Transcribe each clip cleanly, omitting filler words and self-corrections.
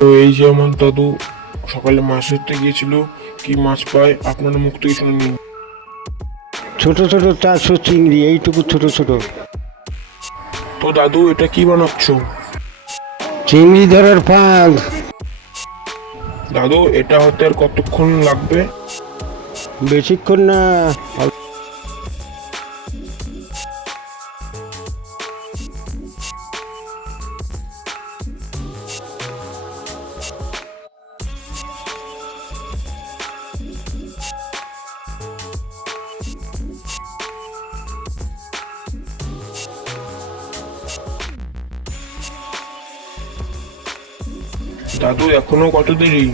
তো এই যে আমার দাদু সকালে মাছ ধরতে গিয়েছিল, কি মাছ পায় আপনারা মুখ থেকে শুনে নিন। ছোট ছোট 400 চিংড়ি, এইটুকু ছোট ছোট। তো দাদু এটা কি বানাচ্ছ? চিংড়ি ধরার ফাঁদ। দাদু এটা হতে আর কতক্ষণ লাগবে? বেশিক্ষণ না। দাদু এখনো কত দেরি?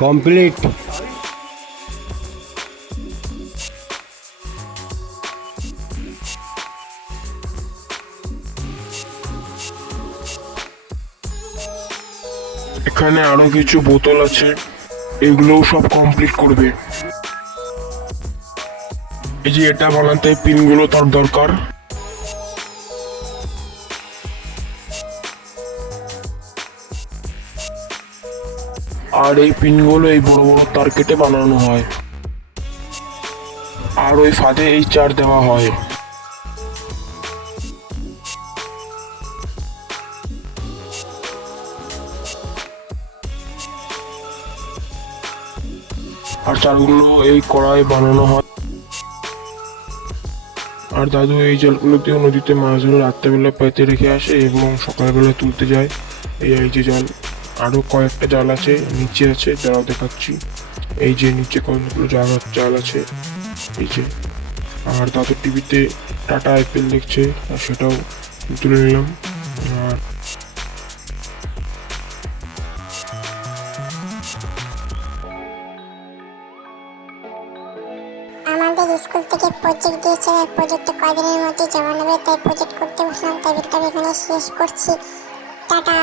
কমপ্লিট। এখানে আরো কিছু বোতল আছে, এগুলোও সব কমপ্লিট করবে। এই যে এটা বানাতে পিনগুলো তার দরকার। আর এই পিনগুলো এই বড় বড় তার কেটে বানানো হয়, আর ওই ফাঁদে এই চার দেওয়া হয়। আর চারগুলো এই কড়াই বানানো হয়। আর দাদু এই জলগুলো দিয়ে নদীতে মাছ ধরে রাত্রেবেলা পেতে রেখে আসে এবং সকালবেলা তুলতে যায়। এই যে জল, আরো কয়েকটা জাল আছে নিচে আছে, দাঁড়াও দেখাচ্ছি। এই যে নিচে কতগুলো জাল আছে এই যে। আর দাদু টিভিতে টাটা আইপিএল দেখছে, আর সেটাও তুলে নিলাম। আর আমাদের স্কুল থেকে প্রজেক্ট দিয়েছে, প্রজেক্টটা কয়দিনের মধ্যে জমা নেবে, তাই প্রজেক্ট করতে বসলাম। তাই ভিডিওটা এখানে শেষ করছি। টাটা।